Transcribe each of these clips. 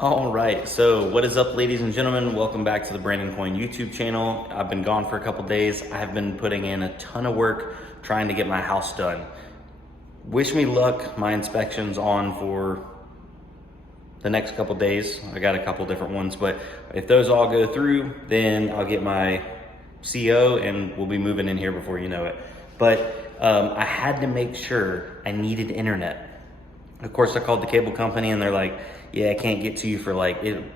All right, so what is up, ladies and gentlemen? Welcome back to the Brandon Coin YouTube channel. I've been gone for a couple days. I have been putting in a ton of work trying to get my house done. Wish me luck. My inspection's on for the next couple days. I got a couple different ones, but if those all go through, then I'll get my CO and we'll be moving in here before you know it. But I had to make sure I needed internet. Of course, I called the cable company and they're like, yeah, I can't get to you for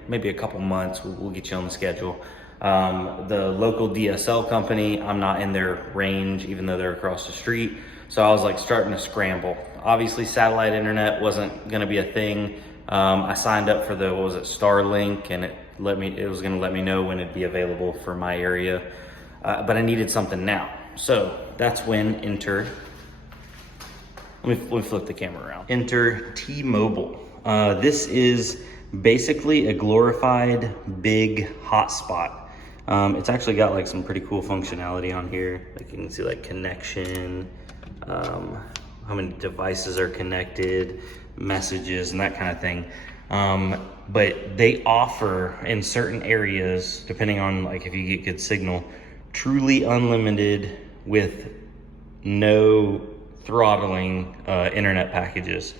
maybe a couple months. We'll get you on the schedule. The local DSL company, I'm not in their range, even though they're across the street. So I was like starting to scramble. Obviously, satellite internet wasn't gonna be a thing. I signed up for Starlink, and it was gonna let me know when it'd be available for my area. But I needed something now. So that's when let me flip the camera around. Enter T-Mobile. This is basically a glorified big hotspot. It's actually got like some pretty cool functionality on here. Like you can see like connection, how many devices are connected, messages, and that kind of thing. But they offer in certain areas, depending on like if you get good signal, truly unlimited with no throttling internet packages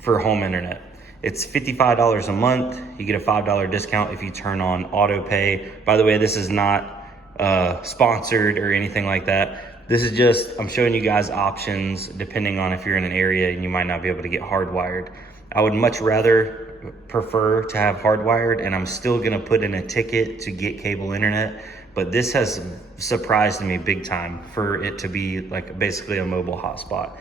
for home internet. It's $55 a month. You get a $5 discount if you turn on auto pay. By the way, this is not sponsored or anything like that. This is just, I'm showing you guys options depending on if you're in an area and you might not be able to get hardwired. I would much rather prefer to have hardwired, and I'm still gonna put in a ticket to get cable internet, but this has surprised me big time for it to be like basically a mobile hotspot.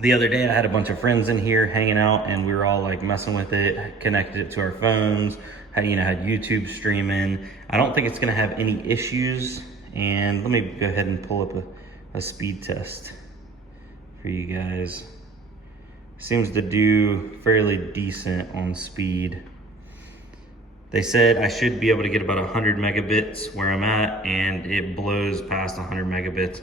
The other day I had a bunch of friends in here hanging out and we were all like messing with it, connected it to our phones, had YouTube streaming. I don't think it's gonna have any issues. And let me go ahead and pull up a speed test for you guys. Seems to do fairly decent on speed. They said I should be able to get about 100 megabits where I'm at, and it blows past 100 megabits.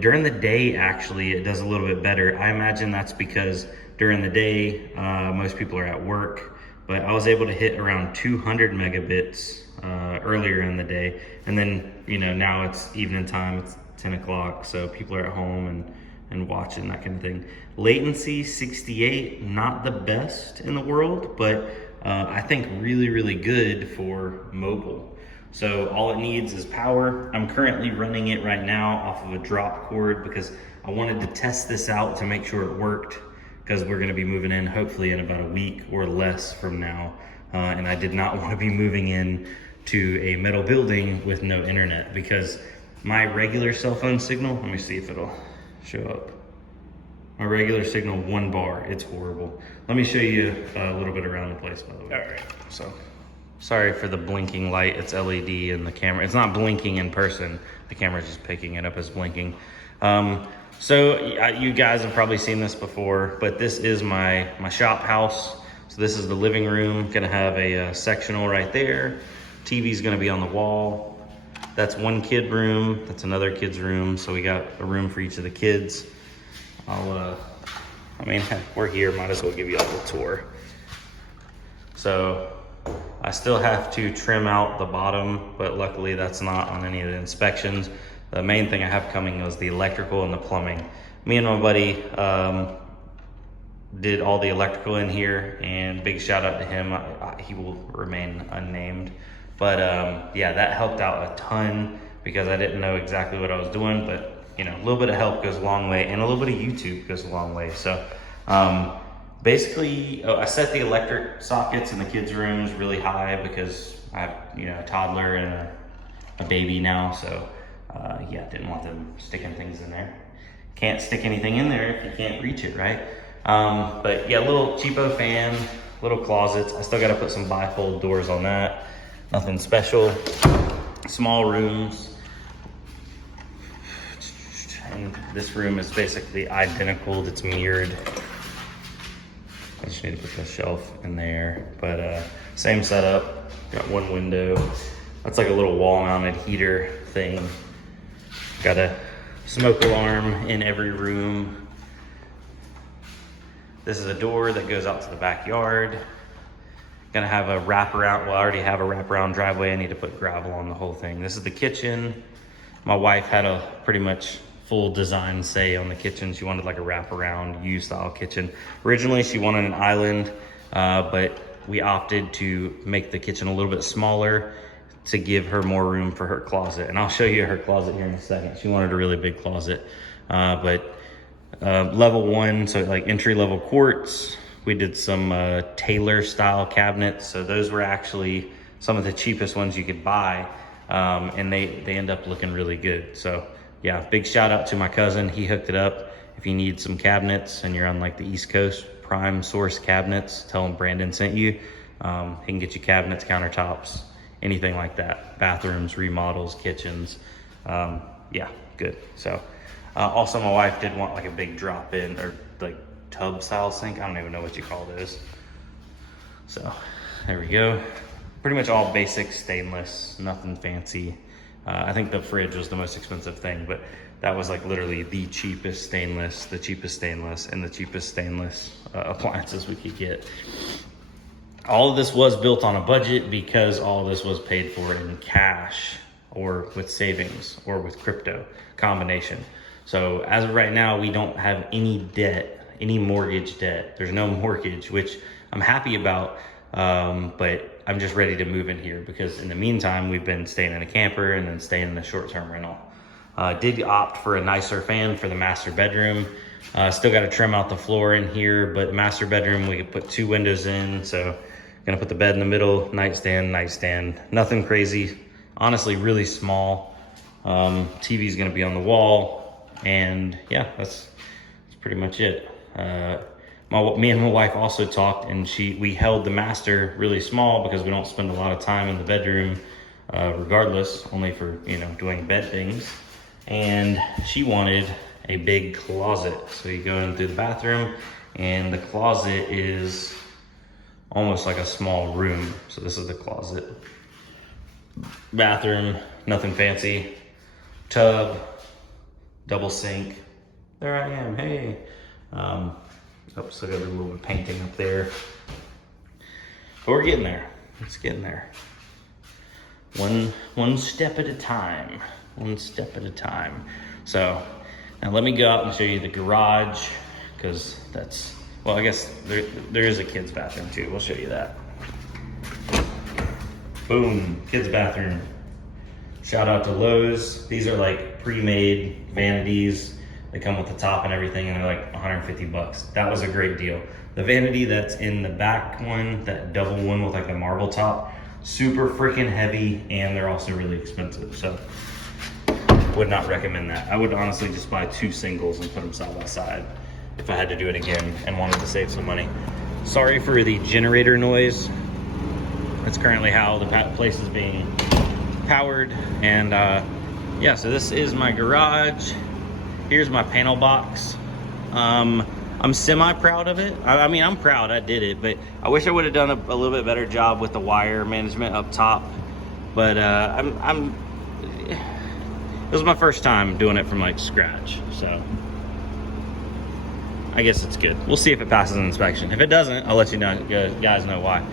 During the day, actually, it does a little bit better. I imagine that's because during the day, most people are at work, but I was able to hit around 200 megabits earlier in the day. And then, now it's evening time, it's 10 o'clock, so people are at home and watching, that kind of thing. Latency, 68, not the best in the world, but I think really, really good for mobile. So all it needs is power. I'm currently running it right now off of a drop cord because I wanted to test this out to make sure it worked, because we're gonna be moving in hopefully in about a week or less from now. And I did not want to be moving in to a metal building with no internet, because my regular cell phone signal, let me see if it'll show up. My regular signal, 1 bar, it's horrible. Let me show you a little bit around the place, by the way. All right, so. Sorry for the blinking light, it's LED in the camera. It's not blinking in person. The camera's just picking it up as blinking. So you guys have probably seen this before, but this is my shop house. So this is the living room. Gonna have a sectional right there. TV's gonna be on the wall. That's one kid room, that's another kid's room. So we got a room for each of the kids. We're here, might as well give you all the tour. So, I still have to trim out the bottom, but luckily that's not on any of the inspections. The main thing I have coming is the electrical and the plumbing. Me and my buddy did all the electrical in here, and big shout out to him. He will remain unnamed. But yeah, that helped out a ton because I didn't know exactly what I was doing, but a little bit of help goes a long way, and a little bit of YouTube goes a long way. So basically, I set the electric sockets in the kids' rooms really high because I have, a toddler and a baby now. So yeah, didn't want them sticking things in there. Can't stick anything in there if you can't reach it, right? But yeah, little cheapo fan, little closets. I still got to put some bifold doors on that. Nothing special. Small rooms. And this room is basically identical. It's mirrored. I just need to put the shelf in there, but same setup. Got one window. That's like a little wall-mounted heater thing. Got a smoke alarm in every room. This is a door that goes out to the backyard. Gonna have a wraparound, well, I already have a wraparound driveway. I need to put gravel on the whole thing. This is the kitchen. My wife had a pretty much full design say on the kitchen. She wanted like a wraparound U-style kitchen. Originally, she wanted an island, but we opted to make the kitchen a little bit smaller to give her more room for her closet. And I'll show you her closet here in a second. She wanted a really big closet, level 1, so like entry level quartz. We did some Taylor style cabinets. So those were actually some of the cheapest ones you could buy. And they end up looking really good. So yeah, big shout out to my cousin. He hooked it up. If you need some cabinets and you're on like the East Coast, Prime Source Cabinets, tell him Brandon sent you. He can get you cabinets, countertops, anything like that. Bathrooms, remodels, kitchens. Yeah, good. So also my wife did want like a big drop in or like tub style sink. I don't even know what you call those. So there we go. Pretty much all basic stainless, nothing fancy. I think the fridge was the most expensive thing, but that was like literally the cheapest stainless, and the cheapest stainless appliances we could get. All of this was built on a budget because all of this was paid for in cash or with savings or with crypto combination. So as of right now, we don't have any debt, any mortgage debt. There's no mortgage, which I'm happy about, but I'm just ready to move in here because in the meantime, we've been staying in a camper and then staying in a short-term rental. Did opt for a nicer fan for the master bedroom. Still got to trim out the floor in here, but the master bedroom, we could put 2 windows in. So gonna put the bed in the middle, nightstand, nothing crazy. Honestly, really small. TV's gonna be on the wall. And yeah, that's pretty much it. Me and my wife also talked, and we held the master really small because we don't spend a lot of time in the bedroom, regardless, only for, you know, doing bed things. And she wanted a big closet. So you go in through the bathroom, and the closet is almost like a small room. So this is the closet. Bathroom, nothing fancy. Tub, double sink. There I am, hey. Still got a little bit of painting up there. But we're getting there. It's getting there. One step at a time. One step at a time. So now let me go out and show you the garage, because that's, well, I guess there is a kid's bathroom too. We'll show you that. Boom, kid's bathroom. Shout out to Lowe's. These are like pre-made vanities. They come with the top and everything, and they're like 150 bucks. That was a great deal. The vanity that's in the back one, that double one with like the marble top, super freaking heavy, and they're also really expensive. So would not recommend that. I would honestly just buy 2 singles and put them side by side if I had to do it again and wanted to save some money. Sorry for the generator noise. That's currently how the place is being powered. And yeah, so this is my garage. Here's my panel box. I'm semi-proud of it. I mean, I'm proud I did it, but I wish I would have done a little bit better job with the wire management up top. But it was my first time doing it from like scratch, so I guess it's good. We'll see if it passes an inspection. If it doesn't, I'll let you know, guys know why.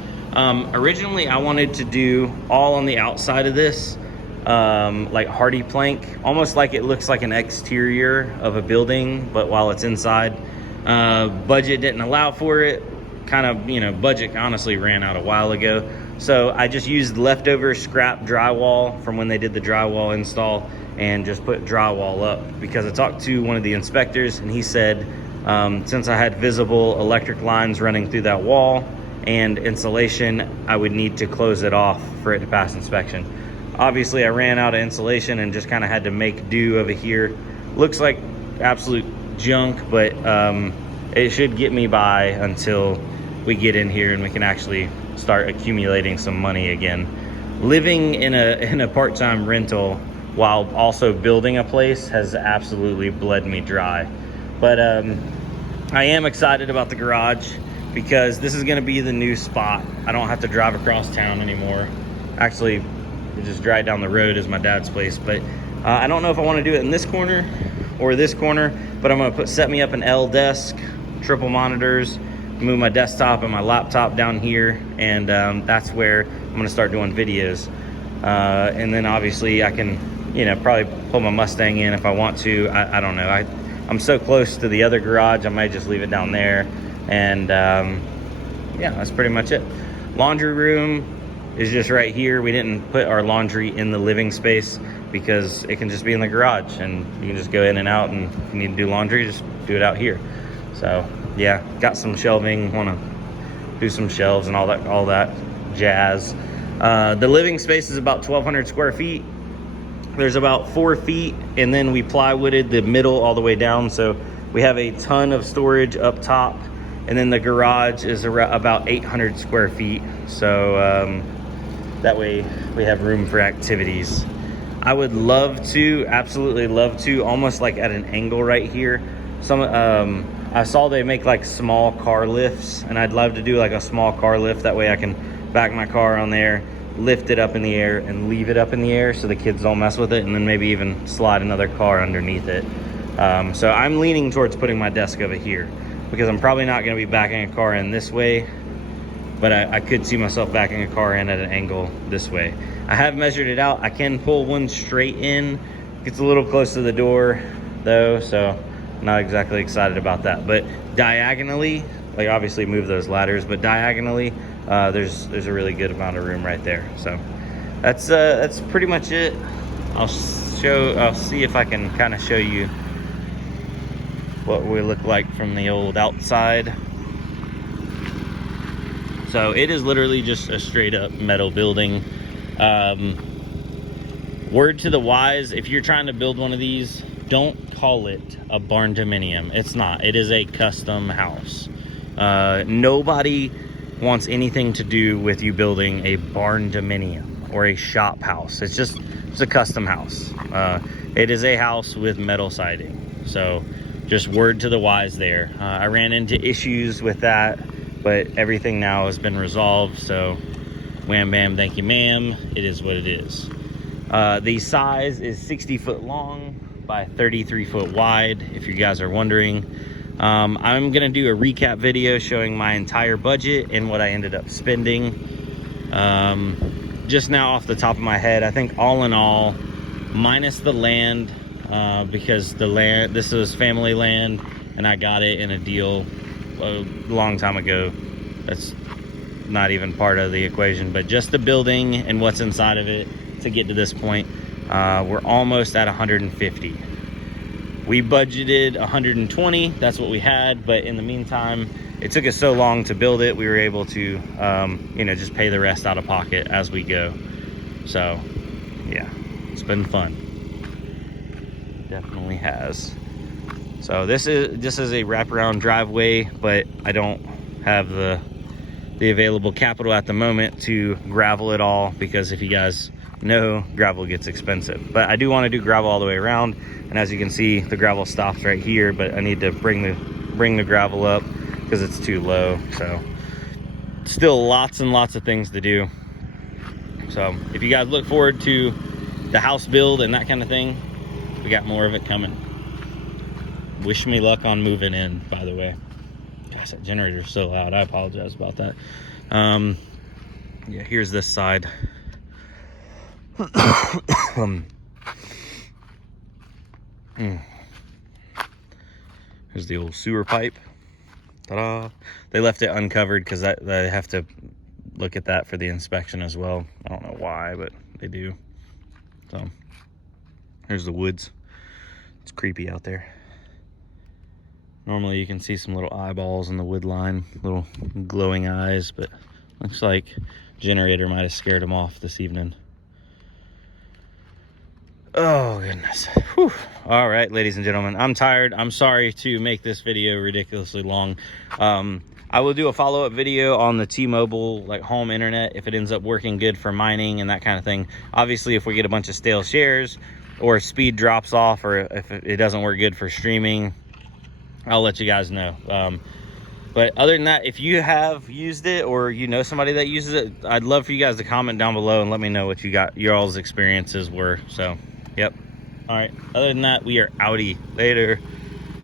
Originally, I wanted to do all on the outside of this, like hardy plank, almost like it looks like an exterior of a building, but while it's inside. Budget didn't allow for it. Kind of, you know, budget honestly ran out a while ago. So I just used leftover scrap drywall from when they did the drywall install and just put drywall up, because I talked to one of the inspectors and he said, since I had visible electric lines running through that wall and insulation, I would need to close it off for it to pass inspection. Obviously, I ran out of insulation and just kind of had to make do over here. Looks like absolute junk, but it should get me by until we get in here and we can actually start accumulating some money again. Living in a part-time rental while also building a place has absolutely bled me dry. But I am excited about the garage because this is gonna be the new spot. I don't have to drive across town anymore. Actually, just drive down the road is my dad's place, but I don't know if I want to do it in this corner or this corner, but I'm gonna set me up an L desk, triple monitors, move my desktop and my laptop down here, and that's where I'm gonna start doing videos. And then obviously I can, you know, probably pull my Mustang in if I want to. I don't know. I'm so close to the other garage, I might just leave it down there. And yeah, that's pretty much it. Laundry room is just right here. We didn't put our laundry in the living space because it can just be in the garage, and you can just go in and out, and if you need to do laundry, just do it out here. So yeah, got some shelving, want to do some shelves and all that jazz. The living space is about 1,200 square feet. There's about 4 feet, and then we plywooded the middle all the way down, so we have a ton of storage up top. And then the garage is about 800 square feet, so that way we have room for activities. I would love to, absolutely love to, almost like at an angle right here. I saw they make like small car lifts, and I'd love to do like a small car lift. That way I can back my car on there, lift it up in the air, and leave it up in the air so the kids don't mess with it, and then maybe even slide another car underneath it. So I'm leaning towards putting my desk over here, because I'm probably not going to be backing a car in this way, but I could see myself backing a car in at an angle this way. I have measured it out. I can pull one straight in. It's a little close to the door though, so I'm not exactly excited about that. But diagonally, like obviously move those ladders, but diagonally, there's a really good amount of room right there. So that's pretty much it. I'll see if I can kind of show you what we look like from the old outside. So it is literally just a straight up metal building. Word to the wise, if you're trying to build one of these, don't call it a barn dominium. It's not. It is a custom house. Nobody wants anything to do with you building a barn dominium or a shop house. It's a custom house. It is a house with metal siding. So just word to the wise there. I ran into issues with that, but everything now has been resolved. So wham bam, thank you ma'am. It is what it is. The size is 60 foot long by 33 foot wide, if you guys are wondering. I'm gonna do a recap video showing my entire budget and what I ended up spending. Just now off the top of my head, I think all in all, minus the land, because this is family land and I got it in a deal a long time ago. That's not even part of the equation, but just the building and what's inside of it to get to this point, we're almost at 150. We budgeted 120, that's what we had, but in the meantime, it took us so long to build it, we were able to you know, just pay the rest out of pocket as we go. So yeah, it's been fun. Definitely has. So this is a wraparound driveway, but I don't have the available capital at the moment to gravel it all, because if you guys know, gravel gets expensive. But I do want to do gravel all the way around, and as you can see, the gravel stops right here, but I need to bring the gravel up because it's too low. So still lots and lots of things to do. So if you guys look forward to the house build and that kind of thing, we got more of it coming. Wish me luck on moving in, by the way. Gosh, that generator's so loud. I apologize about that. Yeah, here's this side. Here's the old sewer pipe. Ta-da! They left it uncovered because they have to look at that for the inspection as well. I don't know why, but they do. So here's the woods. It's creepy out there. Normally you can see some little eyeballs in the wood line, little glowing eyes, but looks like generator might have scared them off this evening. Oh goodness. Whew. All right, ladies and gentlemen, I'm tired. I'm sorry to make this video ridiculously long. I will do a follow-up video on the T-Mobile like home internet if it ends up working good for mining and that kind of thing. Obviously, if we get a bunch of stale shares or speed drops off, or if it doesn't work good for streaming, I'll let you guys know. But other than that, if you have used it or you know somebody that uses it, I'd love for you guys to comment down below and let me know what your all's experiences were. So yep. All right, other than that, we are outie. Later.